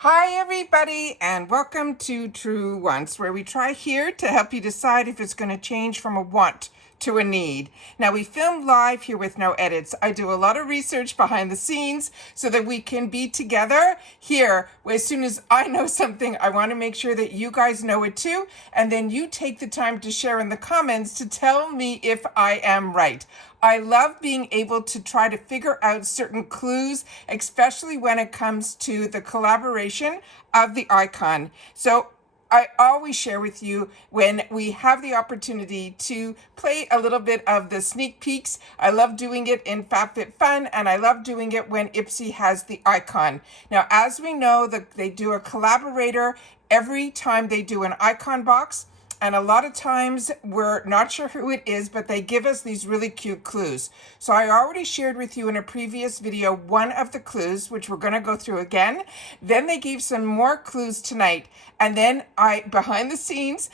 Hi everybody and welcome to Truewants, where we try here to help you decide if it's going to change from a want to a need. Now we film live here with no edits. I do a lot of research behind the scenes so that we can be together here. As soon as I know something, I want to make sure that you guys know it too, and then you take the time to share in the comments to tell me if I am right. I love being able to try to figure out certain clues, especially when it comes to the collaboration of the icon. So I always share with you when we have the opportunity to play a little bit of the sneak peeks. I love doing it in FabFitFun, and I love doing it when IPSY has the icon. Now, as we know, they do a collaborator every time they do an icon box. And a lot of times we're not sure who it is, but they give us these really cute clues. So I already shared with you in a previous video one of the clues, which we're going to go through again. Then they gave some more clues tonight. And then I, behind the scenes,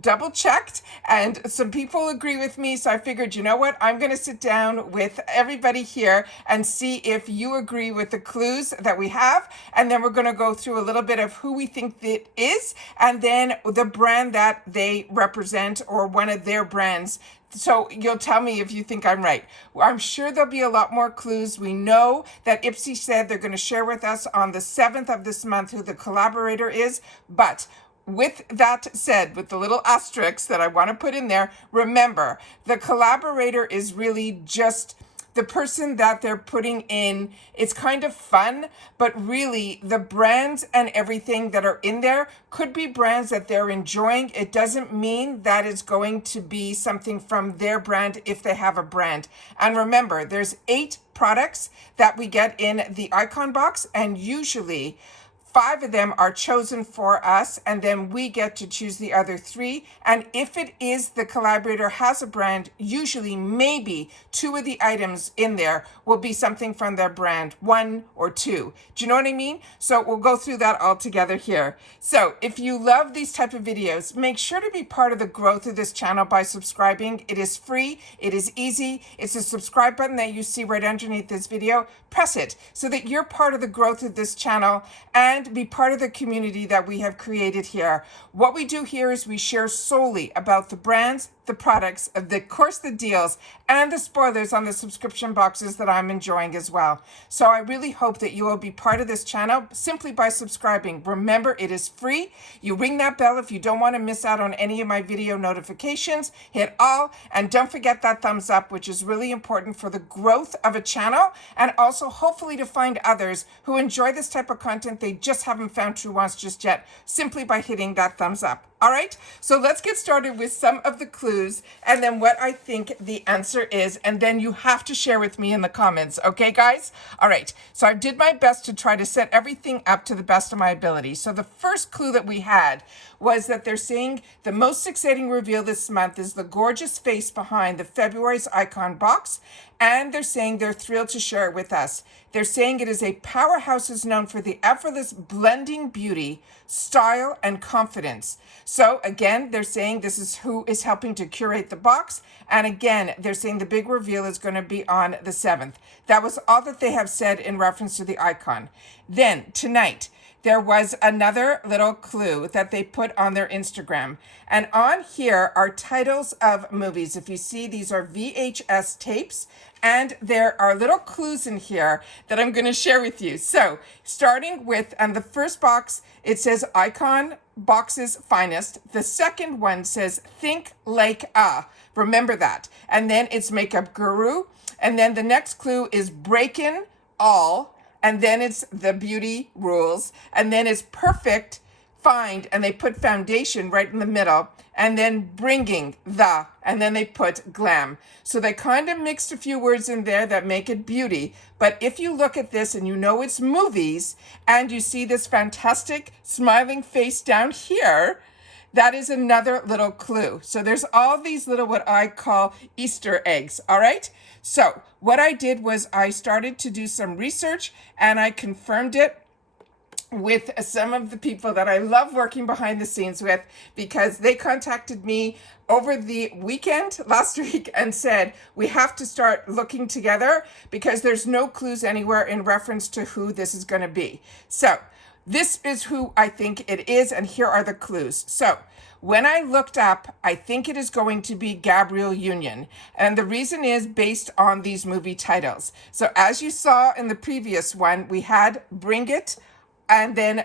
double checked, and some people agree with me. So I figured, you know what? I'm going to sit down with everybody here and see if you agree with the clues that we have. And then we're going to go through a little bit of who we think it is, and then the brand that they represent, or one of their brands. So you'll tell me if you think I'm right. I'm sure there'll be a lot more clues. We know that IPSY said they're going to share with us on the 7th of this month who the collaborator is. But with that said, with the little asterisks that I want to put in there, remember, the collaborator is really just the person that they're putting in. It's kind of fun, but really the brands and everything that are in there could be brands that they're enjoying. It doesn't mean that it's going to be something from their brand if they have a brand. And remember, there's 8 products that we get in the icon box, and usually 5 of them are chosen for us, and then we get to choose the other 3. And if it is the collaborator has a brand, usually maybe 2 of the items in there will be something from their brand, 1 or 2. Do you know what I mean? So we'll go through that all together here. So if you love these type of videos, make sure to be part of the growth of this channel by subscribing. It is free. It is easy. It's a subscribe button that you see right underneath this video. Press it so that you're part of the growth of this channel and be part of the community that we have created here. What we do here is we share solely about the brands, the products, of course, the deals, and the spoilers on the subscription boxes that I'm enjoying as well. So I really hope that you will be part of this channel simply by subscribing. Remember, it is free. You ring that bell if you don't want to miss out on any of my video notifications. Hit all, and don't forget that thumbs up, which is really important for the growth of a channel, and also hopefully to find others who enjoy this type of content. They just haven't found Truewants just yet, simply by hitting that thumbs up. All right, so let's get started with some of the clues and then what I think the answer is, and then you have to share with me in the comments, okay guys? All right, so I did my best to try to set everything up to the best of my ability. So the first clue that we had was that they're saying the most exciting reveal this month is the gorgeous face behind the February's icon box, and they're saying they're thrilled to share it with us. They're saying it is a powerhouse is known for the effortless blending beauty, style, and confidence. So again, they're saying this is who is helping to curate the box. And again, they're saying the big reveal is going to be on the 7th. That was all that they have said in reference to the icon. Then tonight, there was another little clue that they put on their Instagram. And on here are titles of movies. If you see, these are VHS tapes. And there are little clues in here that I'm going to share with you. So starting with, on the first box, it says Icon Box's Finest. The second one says Think Like A. Remember that. And then it's Makeup Guru. And then the next clue is Breakin' All. And then it's The Beauty Rules. And then it's Perfect Find. And they put foundation right in the middle. And then Bringing the. And then they put Glam. So they kind of mixed a few words in there that make it beauty. But if you look at this and you know it's movies, and you see this fantastic smiling face down here, that is another little clue. So there's all these little, what I call Easter eggs, all right? So what I did was I started to do some research, and I confirmed it with some of the people that I love working behind the scenes with, because they contacted me over the weekend last week and said, we have to start looking together because there's no clues anywhere in reference to who this is going to be. So This is who I think it is, and here are the clues. So when I looked up, I think it is going to be Gabrielle Union. And the reason is based on these movie titles. So as you saw in the previous one, we had Bring It, and then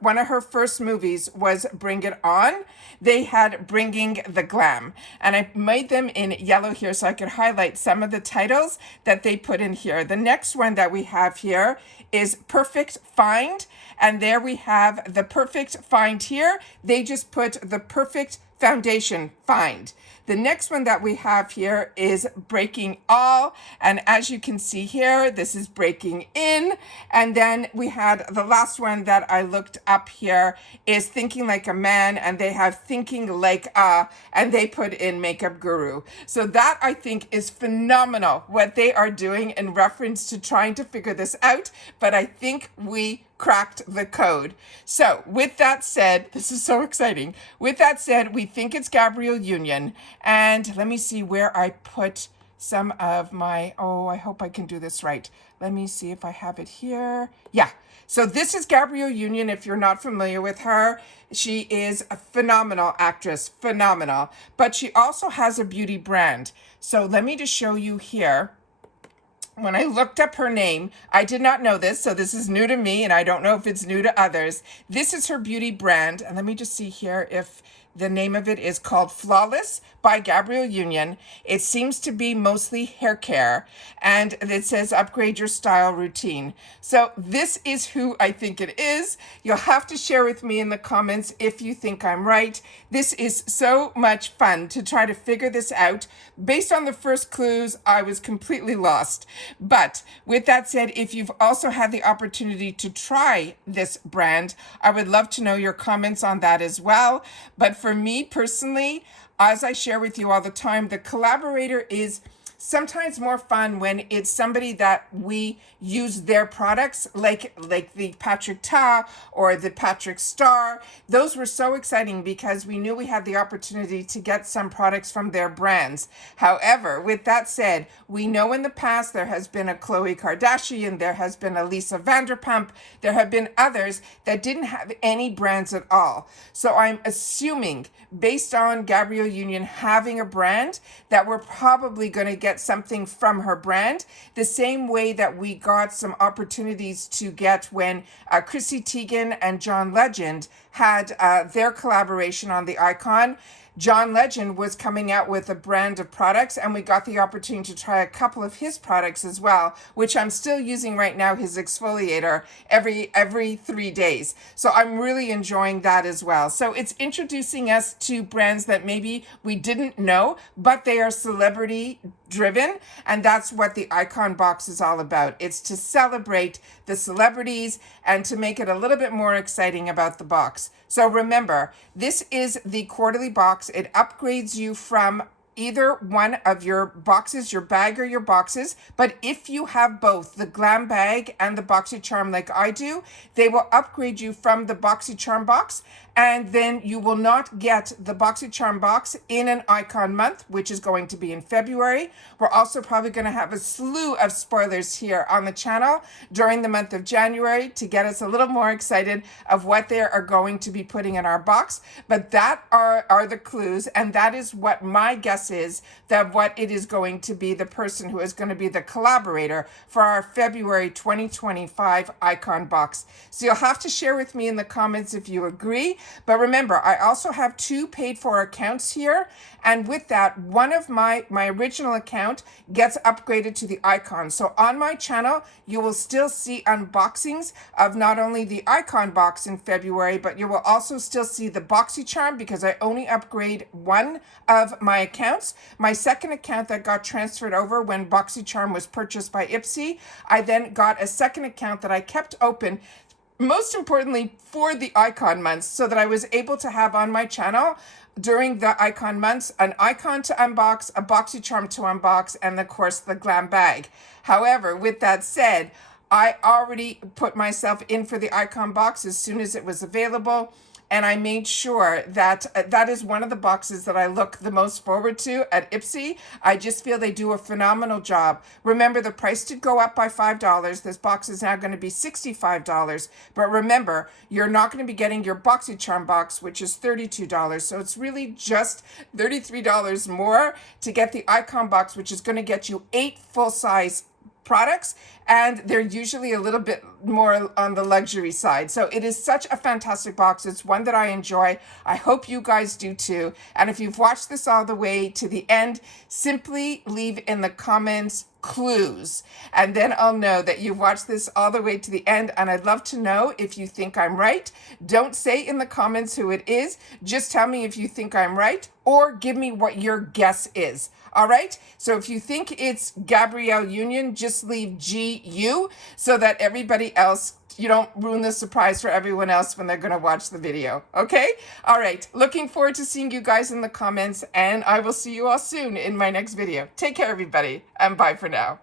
one of her first movies was Bring It On. They had Bringing the Glam. And I made them in yellow here so I could highlight some of the titles that they put in here. The next one that we have here is Perfect Find. And there we have the Perfect Find here. They just put the Perfect Foundation Find. The next one that we have here is Breaking All. And as you can see here, this is Breaking In. And then we had the last one that I looked up here is Thinking Like a Man. And they have Thinking Like a, and they put in Makeup Guru. So that I think is phenomenal what they are doing in reference to trying to figure this out. But I think we cracked the code. So with that said, this is so exciting. With that said, we think it's Gabrielle Union. And let me see where I put some of my, oh, I hope I can do this right. Let me see if I have it here. Yeah. So this is Gabrielle Union. If you're not familiar with her, she is a phenomenal actress, phenomenal. But she also has a beauty brand. So let me just show you here. When I looked up her name, I did not know this, so this is new to me, and I don't know if it's new to others. This is her beauty brand, and let me just see here if the name of it is called Flawless by Gabrielle Union. It seems to be mostly hair care, and it says upgrade your style routine. So this is who I think it is. You'll have to share with me in the comments if you think I'm right. This is so much fun to try to figure this out. Based on the first clues, I was completely lost. But with that said, if you've also had the opportunity to try this brand, I would love to know your comments on that as well. But for me personally, as I share with you all the time, the Collaborator is sometimes more fun when it's somebody that we use their products, like the Patrick Ta or the Patrick Star. Those were so exciting because we knew we had the opportunity to get some products from their brands. However, with that said, we know in the past there has been a Khloe Kardashian, there has been a Lisa Vanderpump, there have been others that didn't have any brands at all. So I'm assuming, based on Gabrielle Union having a brand, that we're probably going to get something from her brand, the same way that we got some opportunities to get when Chrissy Teigen and John Legend had their collaboration on the Icon. John Legend was coming out with a brand of products, and we got the opportunity to try a couple of his products as well, which I'm still using right now, his exfoliator, every 3 days. So I'm really enjoying that as well. So it's introducing us to brands that maybe we didn't know, but they are celebrity driven, and that's what the Icon box is all about. It's to celebrate the celebrities and to make it a little bit more exciting about the box. So remember, this is the quarterly box. It upgrades you from either one of your boxes, your bag or your boxes. But if you have both the Glam bag and the BoxyCharm like I do, they will upgrade you from the BoxyCharm box. And then you will not get the BoxyCharm box in an Icon month, which is going to be in February. We're also probably going to have a slew of spoilers here on the channel during the month of January to get us a little more excited of what they are going to be putting in our box. But that are the clues, and that is what my guess is, that what it is going to be, the person who is going to be the collaborator for our February 2025 Icon box. So you'll have to share with me in the comments if you agree. But remember, I also have 2 paid for accounts here. And with that, one of my original account gets upgraded to the Icon. So on my channel, you will still see unboxings of not only the Icon box in February, but you will also still see the BoxyCharm because I only upgrade one of my accounts. My second account that got transferred over when BoxyCharm was purchased by IPSY, I then got a second account that I kept open, most importantly for the Icon months, so that I was able to have on my channel during the Icon months an Icon to unbox, a BoxyCharm to unbox, and of course the Glam bag. However, with that said, I already put myself in for the Icon box as soon as it was available. and I made sure that that is one of the boxes that I look the most forward to at IPSY. I just feel they do a phenomenal job. Remember, the price did go up by $5. This box is now going to be $65. But remember, you're not going to be getting your BoxyCharm box, which is $32. So it's really just $33 more to get the icon box, which is going to get you 8 full-size products, and they're usually a little bit more on the luxury side. So it is such a fantastic box. It's one that I enjoy. I hope you guys do too. And if you've watched this all the way to the end, simply leave in the comments clues, and then I'll know that you've watched this all the way to the end. And I'd love to know if you think I'm right. Don't say in the comments who it is. Just tell me if you think I'm right, or give me what your guess is. All right? So if you think it's Gabrielle Union, just leave GU so that everybody else, you don't ruin the surprise for everyone else when they're going to watch the video. Okay? All right. Looking forward to seeing you guys in the comments, and I will see you all soon in my next video. Take care, everybody, and bye for now.